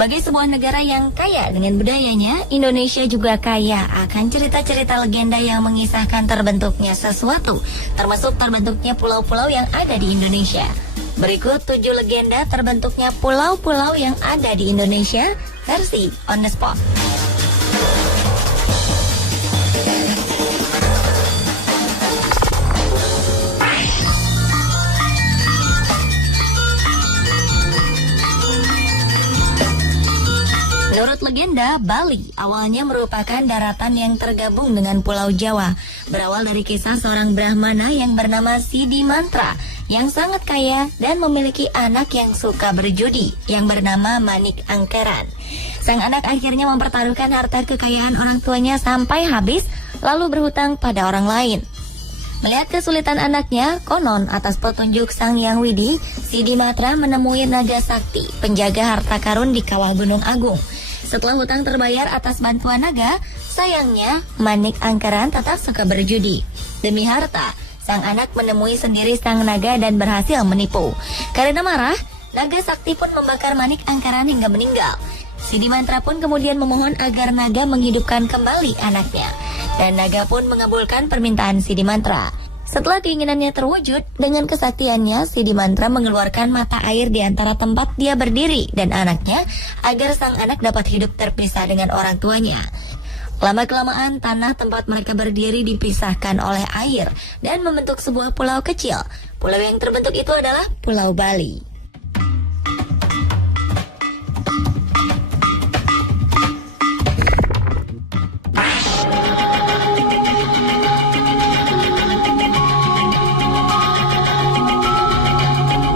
Sebagai sebuah negara yang kaya dengan budayanya, Indonesia juga kaya akan cerita-cerita legenda yang mengisahkan terbentuknya sesuatu, termasuk terbentuknya pulau-pulau yang ada di Indonesia. Berikut 7 legenda terbentuknya pulau-pulau yang ada di Indonesia, versi On The Spot. Menurut legenda, Bali awalnya merupakan daratan yang tergabung dengan Pulau Jawa. Berawal dari kisah seorang Brahmana yang bernama Sidi Mantra, yang sangat kaya dan memiliki anak yang suka berjudi, yang bernama Manik Angkeran. Sang anak akhirnya mempertaruhkan harta kekayaan orang tuanya sampai habis, lalu berhutang pada orang lain. Melihat kesulitan anaknya, konon atas petunjuk Sang Yang Widi, Sidi Mantra menemui naga sakti, penjaga harta karun di kawah Gunung Agung. Setelah hutang terbayar atas bantuan naga, sayangnya Manik Angkeran tetap suka berjudi. Demi harta, sang anak menemui sendiri sang naga dan berhasil menipu. Karena marah, naga sakti pun membakar Manik Angkeran hingga meninggal. Sidi Mantra pun kemudian memohon agar naga menghidupkan kembali anaknya. Dan naga pun mengabulkan permintaan Sidi Mantra. Setelah keinginannya terwujud, dengan kesaktiannya, Sidi Mantra mengeluarkan mata air di antara tempat dia berdiri dan anaknya, agar sang anak dapat hidup terpisah dengan orang tuanya. Lama-kelamaan, tanah tempat mereka berdiri dipisahkan oleh air dan membentuk sebuah pulau kecil. Pulau yang terbentuk itu adalah Pulau Bali.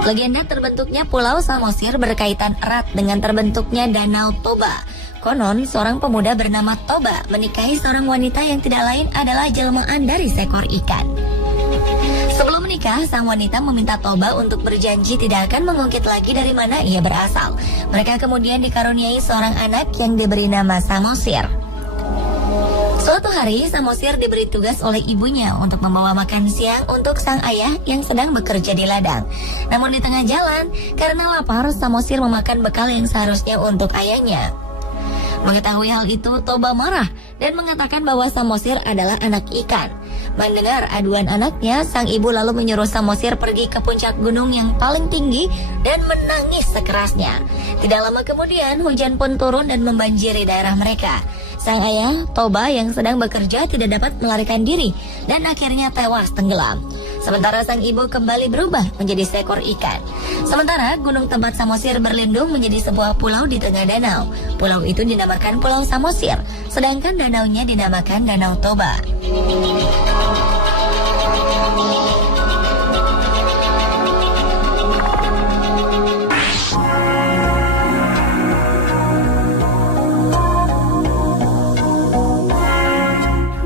Legenda terbentuknya Pulau Samosir berkaitan erat dengan terbentuknya Danau Toba. Konon, seorang pemuda bernama Toba menikahi seorang wanita yang tidak lain adalah jelmaan dari seekor ikan. Sebelum menikah, sang wanita meminta Toba untuk berjanji tidak akan mengungkit lagi dari mana ia berasal. Mereka kemudian dikaruniai seorang anak yang diberi nama Samosir. Suatu hari, Samosir diberi tugas oleh ibunya untuk membawa makan siang untuk sang ayah yang sedang bekerja di ladang. Namun di tengah jalan, karena lapar, Samosir memakan bekal yang seharusnya untuk ayahnya. Mengetahui hal itu, Toba marah dan mengatakan bahwa Samosir adalah anak ikan. Mendengar aduan anaknya, sang ibu lalu menyuruh Samosir pergi ke puncak gunung yang paling tinggi dan menangis sekerasnya. Tidak lama kemudian, hujan pun turun dan membanjiri daerah mereka. Sang ayah, Toba, yang sedang bekerja tidak dapat melarikan diri dan akhirnya tewas tenggelam. Sementara sang ibu kembali berubah menjadi seekor ikan. Sementara gunung tempat Samosir berlindung menjadi sebuah pulau di tengah danau. Pulau itu dinamakan Pulau Samosir, sedangkan danaunya dinamakan Danau Toba.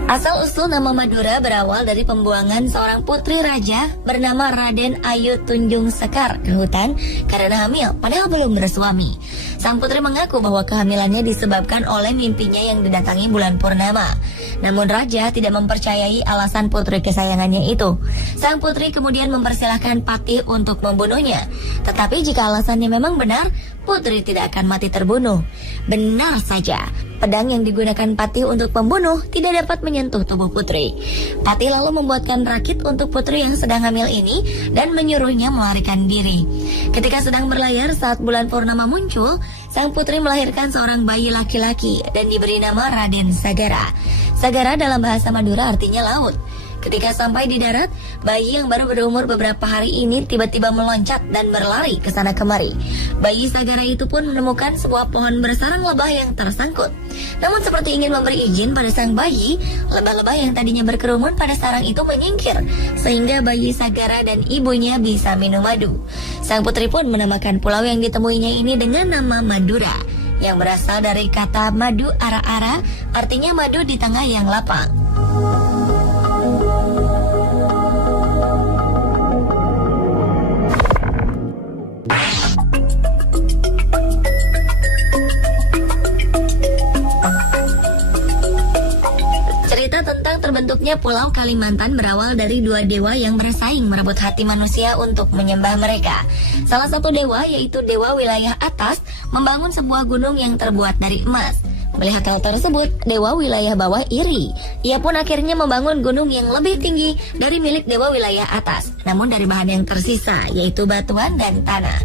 Asal-usul nama Madura berawal dari pembuangan seorang putri raja bernama Raden Ayu Tunjung Sekar ke hutan karena hamil padahal belum bersuami. Sang putri mengaku bahwa kehamilannya disebabkan oleh mimpinya yang didatangi bulan purnama. Namun raja tidak mempercayai alasan putri kesayangannya itu. Sang putri kemudian mempersilahkan Patih untuk membunuhnya. Tetapi jika alasannya memang benar, putri tidak akan mati terbunuh. Benar saja, pedang yang digunakan Patih untuk membunuh tidak dapat menyentuh tubuh putri. Patih lalu membuatkan rakit untuk putri yang sedang hamil ini dan menyuruhnya melarikan diri. Ketika sedang berlayar saat bulan purnama muncul, sang putri melahirkan seorang bayi laki-laki dan diberi nama Raden Sagara. Sagara dalam bahasa Madura artinya laut. Ketika sampai di darat, bayi yang baru berumur beberapa hari ini tiba-tiba meloncat dan berlari ke sana kemari. Bayi Sagara itu pun menemukan sebuah pohon bersarang lebah yang tersangkut. Namun seperti ingin memberi izin pada sang bayi, lebah-lebah yang tadinya berkerumun pada sarang itu menyingkir, sehingga bayi Sagara dan ibunya bisa minum madu. Sang putri pun menamakan pulau yang ditemuinya ini dengan nama Madura, yang berasal dari kata madu ara-ara, artinya madu di tengah yang lapang. Cerita tentang terbentuknya Uniknya Pulau Kalimantan berawal dari dua dewa yang bersaing merebut hati manusia untuk menyembah mereka. Salah satu dewa, yaitu Dewa Wilayah Atas, membangun sebuah gunung yang terbuat dari emas. Melihat hal tersebut, Dewa Wilayah Bawah iri. Ia pun akhirnya membangun gunung yang lebih tinggi dari milik Dewa Wilayah Atas, namun dari bahan yang tersisa, yaitu batuan dan tanah.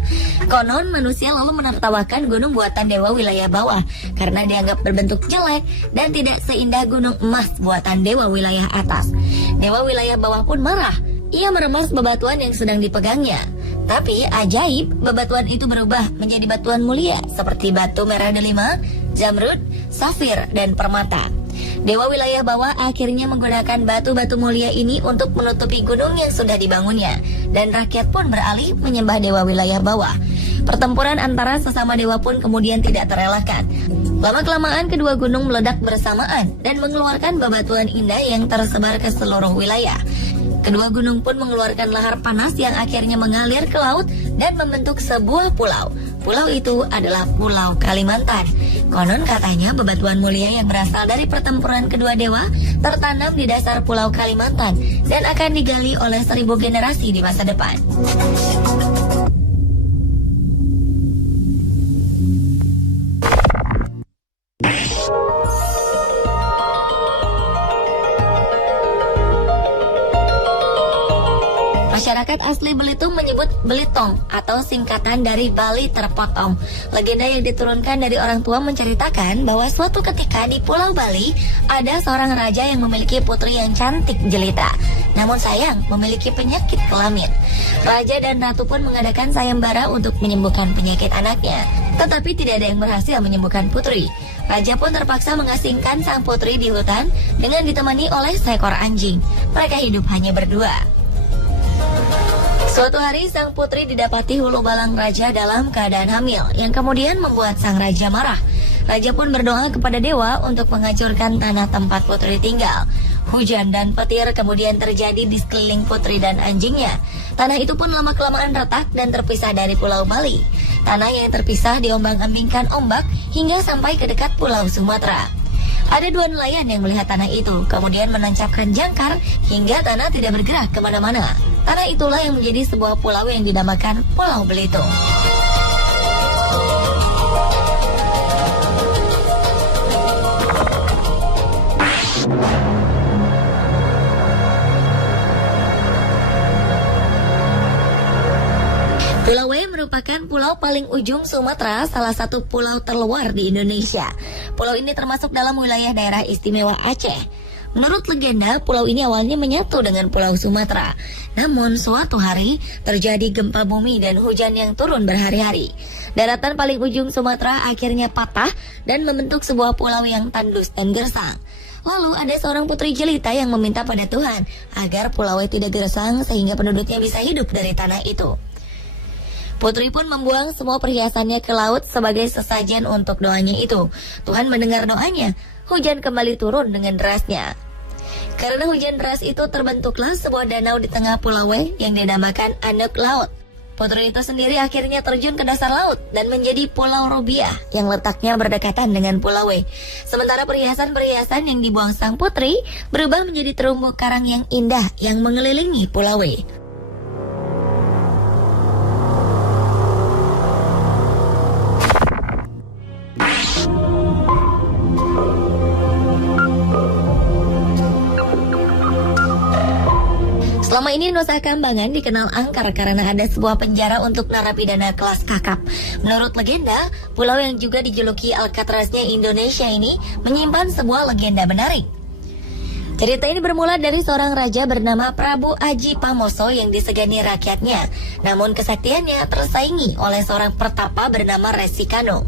Konon, manusia lalu menertawakan gunung buatan Dewa Wilayah Bawah karena dianggap berbentuk jelek dan tidak seindah gunung emas buatan Dewa Wilayah Atas. Dewa Wilayah Bawah pun marah. Ia meremas bebatuan yang sedang dipegangnya. Tapi ajaib, bebatuan itu berubah menjadi batuan mulia seperti batu merah delima, zamrud, safir, dan permata. Dewa Wilayah Bawah akhirnya menggunakan batu-batu mulia ini untuk menutupi gunung yang sudah dibangunnya, dan rakyat pun beralih menyembah Dewa Wilayah Bawah. Pertempuran antara sesama dewa pun kemudian tidak terelakkan. Lama-kelamaan kedua gunung meledak bersamaan dan mengeluarkan bebatuan indah yang tersebar ke seluruh wilayah. Kedua gunung pun mengeluarkan lahar panas yang akhirnya mengalir ke laut dan membentuk sebuah pulau. Pulau itu adalah Pulau Kalimantan. Konon katanya bebatuan mulia yang berasal dari pertempuran kedua dewa tertanam di dasar Pulau Kalimantan dan akan digali oleh 1000 generasi di masa depan. Masyarakat asli Belitung menyebut Belitong atau singkatan dari Bali terpotong. Legenda yang diturunkan dari orang tua menceritakan bahwa suatu ketika di Pulau Bali ada seorang raja yang memiliki putri yang cantik jelita. Namun sayang, memiliki penyakit kelamin. Raja dan ratu pun mengadakan sayembara untuk menyembuhkan penyakit anaknya. Tetapi tidak ada yang berhasil menyembuhkan putri. Raja pun terpaksa mengasingkan sang putri di hutan dengan ditemani oleh seekor anjing. Mereka hidup hanya berdua. Suatu hari sang putri didapati hulu balang raja dalam keadaan hamil, yang kemudian membuat sang raja marah. Raja pun berdoa kepada dewa untuk menghancurkan tanah tempat putri tinggal. Hujan dan petir kemudian terjadi di sekeliling putri dan anjingnya. Tanah itu pun lama-kelamaan retak dan terpisah dari Pulau Bali. Tanah yang terpisah diombang-ambingkan ombak hingga sampai ke dekat Pulau Sumatera. Ada 2 nelayan yang melihat tanah itu, kemudian menancapkan jangkar hingga tanah tidak bergerak kemana-mana. Tanah itulah yang menjadi sebuah pulau yang dinamakan Pulau Belitung. Pulau W merupakan pulau paling ujung Sumatera, salah satu pulau terluar di Indonesia. Pulau ini termasuk dalam wilayah daerah istimewa Aceh. Menurut legenda, pulau ini awalnya menyatu dengan Pulau Sumatera. Namun suatu hari terjadi gempa bumi dan hujan yang turun berhari-hari. Daratan paling ujung Sumatera akhirnya patah dan membentuk sebuah pulau yang tandus dan gersang. Lalu ada seorang putri jelita yang meminta pada Tuhan agar pulau tidak gersang sehingga penduduknya bisa hidup dari tanah itu. Putri pun membuang semua perhiasannya ke laut sebagai sesajen untuk doanya itu. Tuhan mendengar doanya. Hujan kembali turun dengan derasnya. Karena hujan deras itu terbentuklah sebuah danau di tengah Pulau W yang dinamakan Anek Laut. Putri itu sendiri akhirnya terjun ke dasar laut dan menjadi Pulau Rubiah yang letaknya berdekatan dengan Pulau W. Sementara perhiasan-perhiasan yang dibuang sang putri berubah menjadi terumbu karang yang indah yang mengelilingi Pulau W. Selama ini Nusa Kambangan dikenal angker karena ada sebuah penjara untuk narapidana kelas kakap. Menurut legenda, pulau yang juga dijuluki Alcatraznya Indonesia ini menyimpan sebuah legenda menarik. Cerita ini bermula dari seorang raja bernama Prabu Aji Pamoso yang disegani rakyatnya. Namun kesaktiannya tersaingi oleh seorang pertapa bernama Resikano.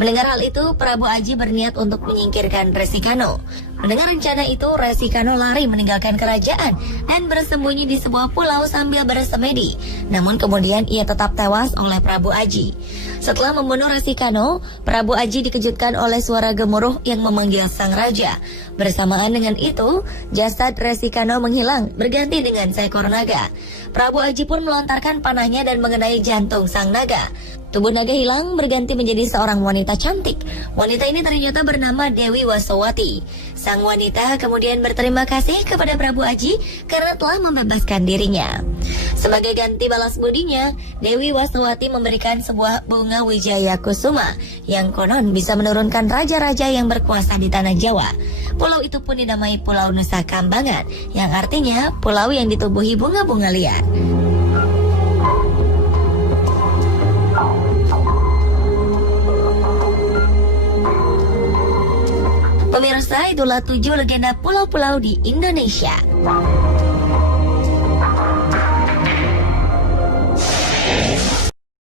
Mendengar hal itu, Prabu Aji berniat untuk menyingkirkan Resikano. Mendengar rencana itu, Resikano lari meninggalkan kerajaan dan bersembunyi di sebuah pulau sambil bersemedi. Namun kemudian ia tetap tewas oleh Prabu Aji. Setelah membunuh Resikano, Prabu Aji dikejutkan oleh suara gemuruh yang memanggil sang raja. Bersamaan dengan itu, jasad Resikano menghilang berganti dengan seekor naga. Prabu Aji pun melontarkan panahnya dan mengenai jantung sang naga. Tubuh naga hilang berganti menjadi seorang wanita cantik. Wanita ini ternyata bernama Dewi Wasowati. Sang wanita kemudian berterima kasih kepada Prabu Aji karena telah membebaskan dirinya. Sebagai ganti balas budinya, Dewi Wasowati memberikan sebuah bunga wijaya kusuma yang konon bisa menurunkan raja-raja yang berkuasa di tanah Jawa. Pulau itu pun dinamai Pulau Nusa Kambangan, yang artinya pulau yang ditubuhi bunga-bunga liar. Pemirsa, itulah 7 legenda pulau-pulau di Indonesia.